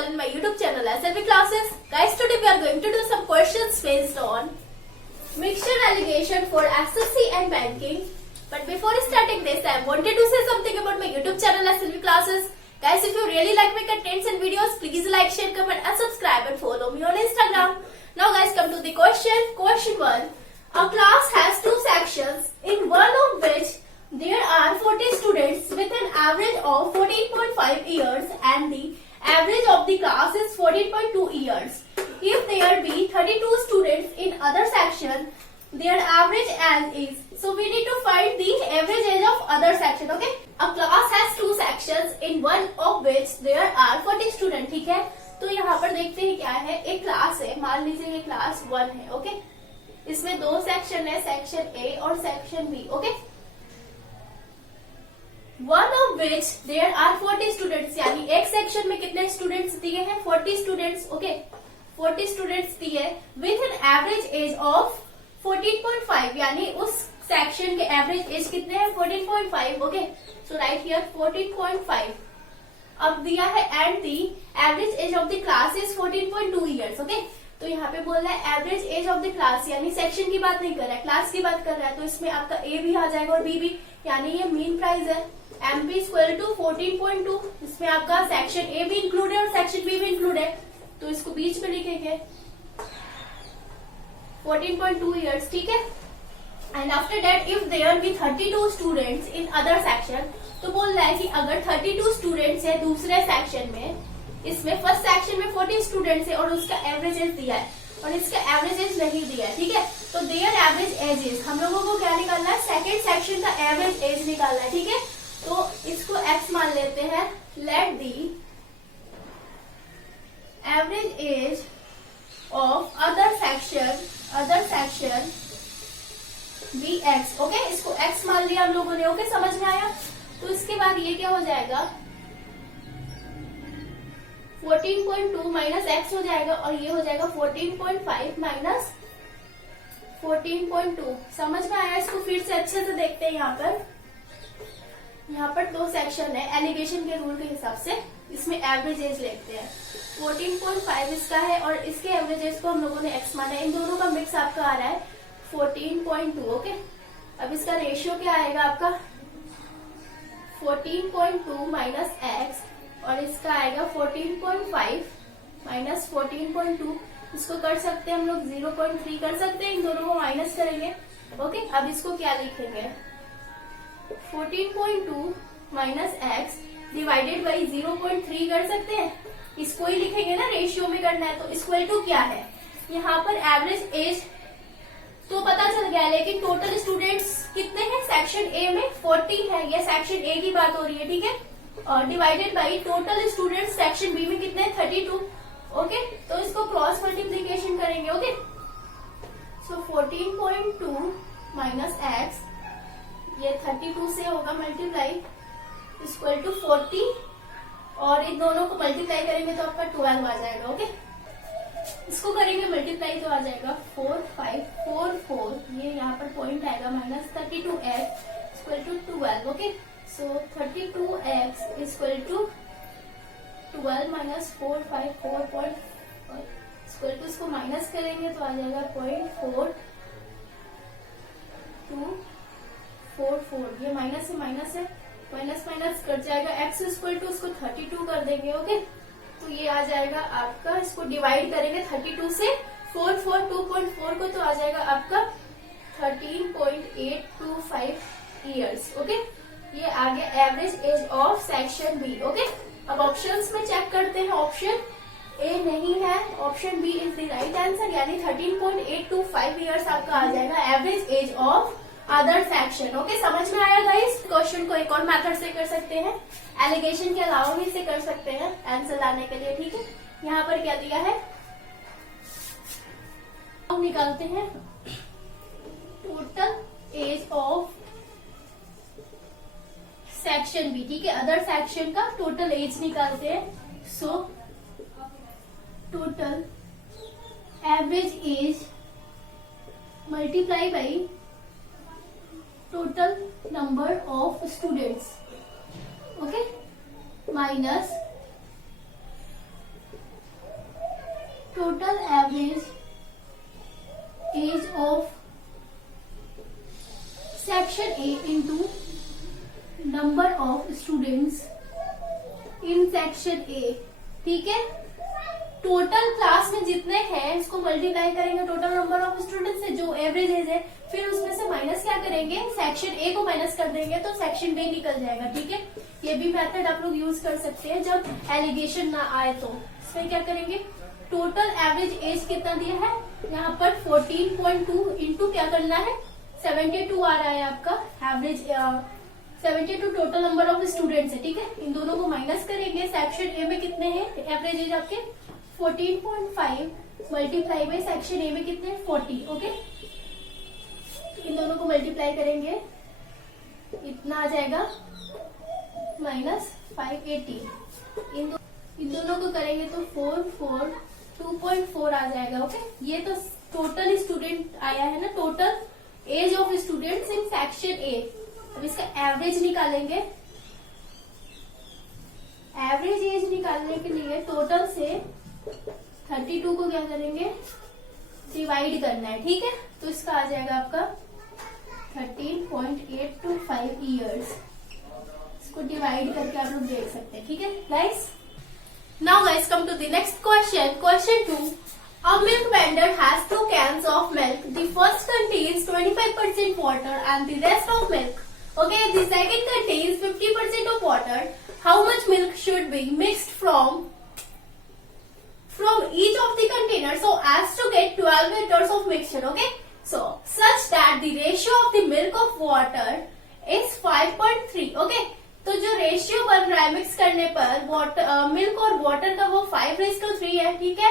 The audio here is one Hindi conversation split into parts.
all in my YouTube channel SLV Classes. Guys, today we are going to do some questions based on mixture allegation for SSC and banking. But before starting this, I wanted to say something about my YouTube channel SLV Classes. Guys, if you really like my contents and videos, please like, share, comment and subscribe and follow me on Instagram. Now guys, come to the question. Question 1. A class has two sections, in one of which there are 40 students with an average of 14.5 years and the average of the class is 14.2 years. If there be 32 students in other section, their average age is. So we need to find the average age of other section. Okay. A class has two sections, in one of which there are 40 students. ठीक है. तो यहाँ पर देखते हैं क्या है. एक क्लास है. मान लीजिए ये क्लास 1 है. ओके. इसमें दो सेक्शन है, सेक्शन ए और section B. Okay. One of which there are 40 students, यानी एक सेक्शन में कितने स्टूडेंट्स दिए हैं? 40 स्टूडेंट्स. ओके. 40 स्टूडेंट्स दिए with an average age of 14.5, यानी उस सेक्शन के एवरेज एज कितने हैं? 14.5. ओके. So right here 14.5. अब दिया है and the average age of the class is 14.2 years. Okay. तो यहाँ पे बोल रहा है average age of the class, यानी सेक्शन की बात नहीं कर रहा है, क्लास की बात कर रहा है. तो इसमें आपका ए भी आ जाएगा और बी भी, यानी ये मीन प्राइस है. MP equal to 14.2. इसमें आपका सेक्शन ए भी इंक्लूड है और सेक्शन बी भी इंक्लूड है. तो इसको बीच में लिखेंगे 14.2 ईयर्स. ठीक है. And after that if there be 32 students in other section, तो बोल रहा है कि अगर 32 स्टूडेंट्स है दूसरे सेक्शन में, इसमें फर्स्ट सेक्शन में 40 स्टूडेंट्स है और उसका एवरेज एज दिया है और इसका एवरेज एज नहीं दिया है. ठीक है. तो देयर एवरेज एज इज, हम लोगों को क्या निकालना है? सेकेंड सेक्शन का एवरेज एज निकालना है. ठीक है. तो इसको x मान लेते हैं. Let the average age of other section B x. Okay. इसको x मान लिया हम लोगों ने. ओके. समझ में आया? तो इसके बाद ये क्या हो जाएगा? 14.2 माइनस x हो जाएगा और ये हो जाएगा 14.5 माइनस 14.2. समझ में आया? इसको फिर से अच्छे से देखते हैं. यहाँ पर दो सेक्शन है, एलिगेशन के रूल के हिसाब से इसमें एवरेज एज लेते हैं. 14.5 इसका है और इसके एवरेज एज को हम लोगों ने x माना है. इन दोनों का मिक्स आपका आ रहा है 14.2. ओके. अब इसका रेशियो क्या आएगा आपका? 14.2 माइनस x और इसका आएगा 14.5 माइनस 14.2. इसको कर सकते हैं हम लोग 0.3 कर सकते हैं. इन दोनों को माइनस करेंगे. ओके. अब इसको क्या लिखेंगे? 14.2 माइनस x डिवाइडेड बाई 0.3 कर सकते हैं. इसको ही लिखेंगे ना, रेशियो में करना है. तो इक्वल टू क्या है? यहाँ पर एवरेज एज तो पता चल गया, लेकिन टोटल स्टूडेंट्स कितने हैं? सेक्शन ए में 40 है. ये सेक्शन ए की बात हो रही है. ठीक है. और divided by total students section B में कितने हैं? 32. ओके. तो इसको क्रॉस मल्टीप्लीकेशन करेंगे. ओके. सो 14.2 माइनस एक्स, ये 32 से होगा मल्टीप्लाई, इक्वल टू 40 और इन दोनों को मल्टीप्लाई करेंगे तो आपका 12 आ जाएगा. ओके. इसको करेंगे मल्टीप्लाई तो आ जाएगा 4 5 4 4. ये यहाँ पर पॉइंट आएगा minus 32x equal to 12. Okay. So 32x equal to 12 minus 4 5 4 equal to, इसको माइनस करेंगे तो आ जाएगा 0.4 2 4 4. ये माइनस से माइनस है, माइनस माइनस कट जाएगा. x इक्वल टू इसको 32 कर देंगे. ओके. तो ये आ जाएगा आपका, इसको डिवाइड करेंगे 32 से 4 4 2.4 को, तो आ जाएगा आपका 13.825 ईयर्स. ओके. ये आ गया average age of section B. Okay. अब ऑप्शंस में चेक करते हैं. ऑप्शन ए नहीं है, option B is the right answer, यानी 13.825 ईयर्स आपका आ जाएगा average age of other section. Okay. समझ में आया गाइस? क्वेश्चन को एक और मेथड से कर सकते हैं, एलिगेशन के अलावा भी इसे कर सकते हैं आंसर लाने के लिए. ठीक है. यहाँ पर क्या दिया है? हम निकालते हैं total age of section B. ठीक है. अदर सेक्शन का टोटल एज निकालते हैं. So total average age multiply by total number of students. Okay. Minus total average age of section A into number of students in section A. ठीक है, टोटल क्लास में जितने हैं इसको मल्टीप्लाई करेंगे टोटल नंबर ऑफ स्टूडेंट्स से, जो एवरेज एज है, फिर उसमें से माइनस क्या करेंगे, सेक्शन ए को माइनस कर देंगे तो सेक्शन बी निकल जाएगा। ठीक है, ये भी मेथड आप लोग यूज कर सकते हैं जब एलिगेशन ना आए तो। इसमें क्या करेंगे, टोटल एवरेज एज कितना दिया है यहाँ पर 14.2 इंटू क्या करना है 72 आ रहा है आपका average 72 total number of students है। ठीक है, इन दोनों को माइनस करेंगे, सेक्शन ए में कितने हैं एवरेज एज आपके 14.5 मल्टीप्लाई बाई सेक्शन ए में कितने 40। ओके, इन दोनों को मल्टीप्लाई करेंगे, इतना आ जाएगा -580। इन दोनों को करेंगे तो 2.4 आ जाएगा। ओके, ये तो टोटल स्टूडेंट आया है ना, total age of students in section A. अब इसका एवरेज निकालेंगे। एवरेज एज निकालने के लिए टोटल से 32 को क्या करेंगे, डिवाइड करना है। ठीक है, तो इसका आ जाएगा आपका 13.825 ईयर्स। इसको डिवाइड करके आप लोग देख सकते हैं। ठीक है guys, now guys come to the next question. Question 2, a milk vendor has 2 cans of milk. The first contains 25% water and the rest of milk. Okay, the second contains 50% of water. How much milk should be mixed from each of the containers so as to get 12 liters of mixture? Okay, so such that the ratio of the milk of water is 5.3. Okay, तो जो रेशियो बन रहा है मिक्स करने पर मिल्क और वाटर का वो 5:3 है। ठीक है,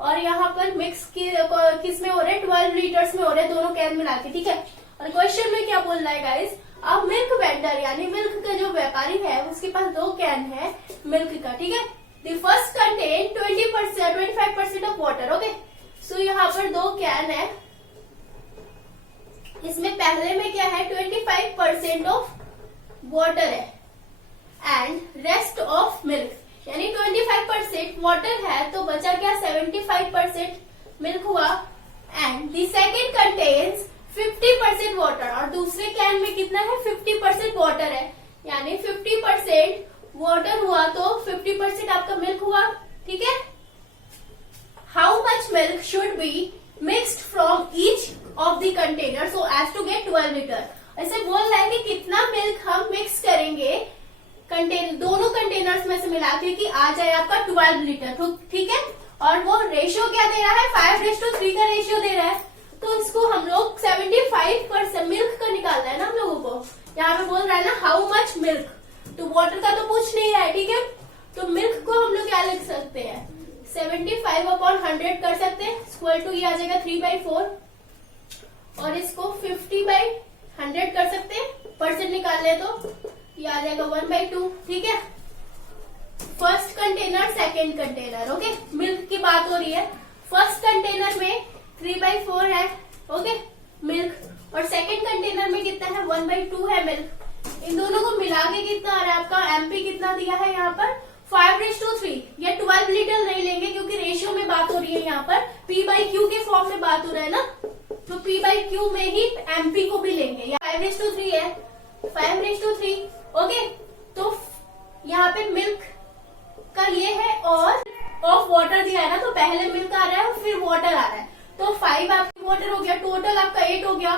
और यहाँ पर मिक्स किस में हो रहे हैं 12 लीटर्स में हो रहे हैं, दोनों कैन मिला के। ठीक है, और क्वेश्चन में क्या बोल रहा है गाइस, अब मिल्क वेंडर यानी मिल्क का जो व्यापारी है उसके पास 2 कैन है मिल्क का। ठीक है, the first content 25% of water. Okay, so यहाँ पर 2 कैन है, इसमें पहले में क्या है 25% ऑफ वाटर है एंड रेस्ट ऑफ मिल्क, यानी 25% वाटर है तो बचा क्या 75% मिल्क हुआ। And the second contains 50% water, और दूसरे कैन में कितना है 50% वाटर है, यानी 50% वाटर हुआ तो 50% आपका मिल्क हुआ। ठीक है, how much milk should be mixed from each of the container so as to get 12 litre. ऐसे बोल रहा है कि कितना मिल्क हम मिक्स करेंगे दोनों कंटेनर्स में से मिला के कि आ जाए आपका 12 लीटर। ठीक है, और वो रेशियो क्या दे रहा है 5:3 का रेशियो दे रहा है, तो इसको हम लोग 75% मिल्क का निकालना है ना हम लोगों को। यहाँ पे बोल रहा है ना हाउ मच मिल्क, तो वाटर का तो पूछ नहीं रहा है। ठीक है, तो मिल्क को हम लोग क्या लिख सकते हैं 75/100 कर सकते हैं, इक्वल टू ये आ जाएगा 3/4, और इसको 50/100 कर सकते हैं, परसेंट निकाल ले तो ये आ जाएगा 1/2। ठीक है, first container second container. Okay, milk की बात हो रही है, फर्स्ट कंटेनर में 3/4 है ओके मिल्क, और सेकेंड कंटेनर में कितना है 1/2 है मिल्क। इन दोनों को मिला के कितना आ रहा है आपका एमपी कितना दिया है यहाँ पर 5:3। ये 12 लीटर नहीं लेंगे क्योंकि रेशियो में बात हो रही है, यहाँ पर P/Q के फॉर्म में बात हो रहा है ना, तो P/Q में ही एमपी को भी लेंगे। 5:3 है 5:3। ओके, तो यहाँ पे मिल्क का ये है, और ऑफ वाटर दिया है ना, तो पहले मिल्क आ रहा है फिर वाटर आ रहा है, तो 5 आपका वाटर हो गया, टोटल आपका 8 हो गया,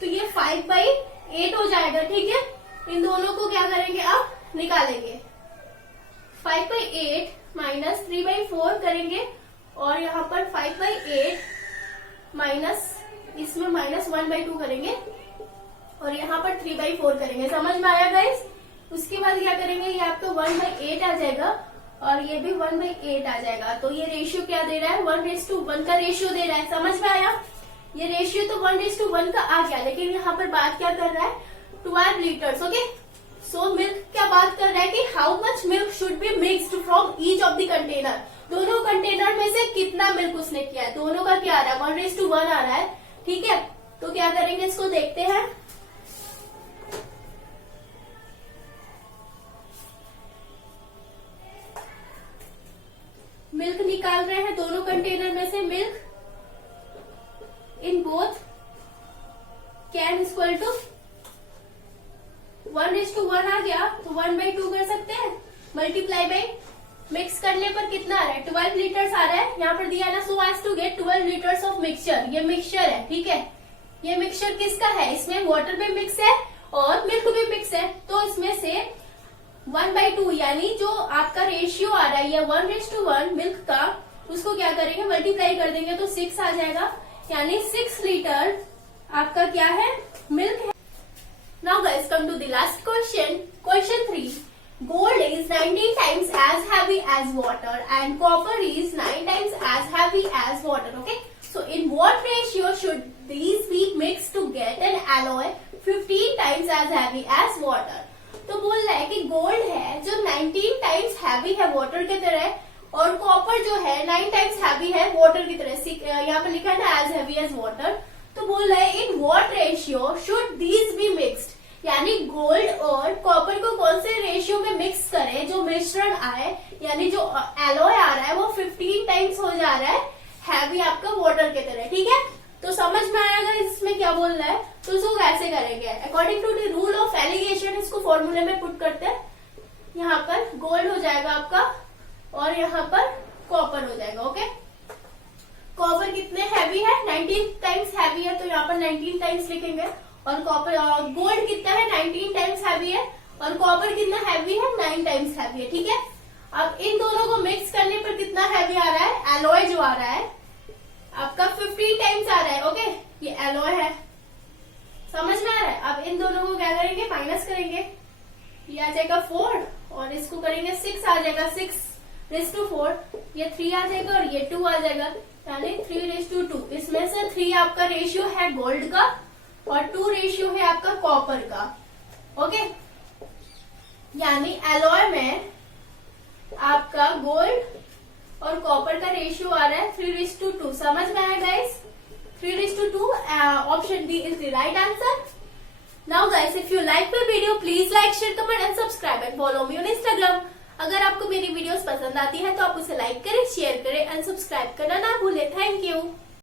तो ये 5/8 हो जाएगा। ठीक है, इन दोनों को क्या करेंगे अब निकालेंगे, 5/8 माइनस 3/4 करेंगे, और यहाँ पर 5/8 माइनस इसमें -1/2 करेंगे, और यहाँ पर 3/4 करेंगे। समझ में आया गाइस? उसके बाद क्या करेंगे, ये आपका 1/8 आ जाएगा, और ये भी 1/8 आ जाएगा, तो ये रेशियो क्या दे रहा है 1:1 का रेशियो दे रहा है। समझ में आया? ये रेशियो तो 1:1 का आ गया, लेकिन यहाँ पर बात क्या कर रहा है 12 लीटर्स। ओके, सो मिल्क क्या बात कर रहा है कि how much milk should be mixed from each of the container, दोनों कंटेनर में से कितना मिल्क उसने किया है, दोनों का क्या आ रहा है 1:1 आ रहा है। ठीक है, तो क्या करेंगे इसको देखते हैं। मिल्क निकाल रहे हैं दोनों कंटेनर में से, milk in both can equal to 1:1 आ गया, तो 1/2 कर सकते हैं, मल्टीप्लाई बाई मिक्स करने पर कितना आ रहा है, 12 लीटर्स आ रहा है, यहाँ पर दिया ना, so as to get 12 litres of mixture. ये मिक्सचर है, ठीक है, ये मिक्सचर किसका है, इसमें वाटर भी मिक्स है और मिल्क भी मिक्स है, तो इसमें से 1/2 यानी जो आपका रेशियो आ रहा है ये 1:1 मिल्क का, उसको क्या करेंगे, मल्टीप्लाई कर देंगे तो 6 आ जाएगा, यानी 6 लीटर आपका क्या है, मिल्क है। Now guys come to the last question, question 3। Gold is 19 times as heavy as water and copper is 9 times as heavy as water. Okay. So in what ratio should these be mixed to get an alloy 15 times as heavy as water? तो बोल रहा है कि गोल्ड है जो 19 टाइम्स हैवी है वाटर की तरह, और कॉपर जो है 9 टाइम्स हैवी है वाटर की तरह, यहाँ पर लिखा है ना एज हैवी एज वाटर। तो बोल रहा है in what ratio should these be mixed, यानी गोल्ड और कॉपर को कौन से रेशियो में मिक्स करें जो मिश्रण आए, यानी जो एलॉय आ रहा है वो 15 टाइम्स हो जा रहा है हैवी आपका वाटर की तरह, ठीक है। तो समझ में आएगा इसमें क्या बोल रहा है, तो उसको कैसे करेंगे, according to the rule of alligation इसको फॉर्मूले में पुट करते हैं। यहाँ पर गोल्ड हो जाएगा आपका और यहाँ पर कॉपर हो जाएगा। ओके, कॉपर कितने हैवी है, 19 टाइम्स हैवी है, तो यहाँ पर 19 टाइम्स लिखेंगे, और कॉपर गोल्ड कितना है, 19 टाइम्स हैवी है, और कॉपर कितना हैवी है, 9 टाइम्स हैवी है, ठीक है। अब इन दोनों को मिक्स करने पर कितना हैवी आ रहा है, एलॉय जो आ रहा है आपका 15 टाइम्स आ रहा है। ओके, ये एलॉय है, समझ में आ रहा है। अब इन दोनों को क्या करेंगे, माइनस करेंगे, ये आ जाएगा 4 और इसको करेंगे 6 आ जाएगा, 6:4, ये 3 आ जाएगा और ये 2 आ जाएगा, यानी 3:2। इसमें से 3 आपका रेशियो है गोल्ड का और 2 रेशियो है आपका कॉपर का। ओके, यानी एलॉय में आपका गोल्ड और कॉपर का रेशियो आ रहा है 3:2। समझ में आया guys, 3:2, option D is the right answer. Now guys if you like my video please like, share, comment and subscribe and follow me on Instagram. अगर आपको मेरी वीडियोस पसंद आती है तो आप उसे लाइक करें, शेयर करें एंड सब्सक्राइब करना ना भूलें। Thank you.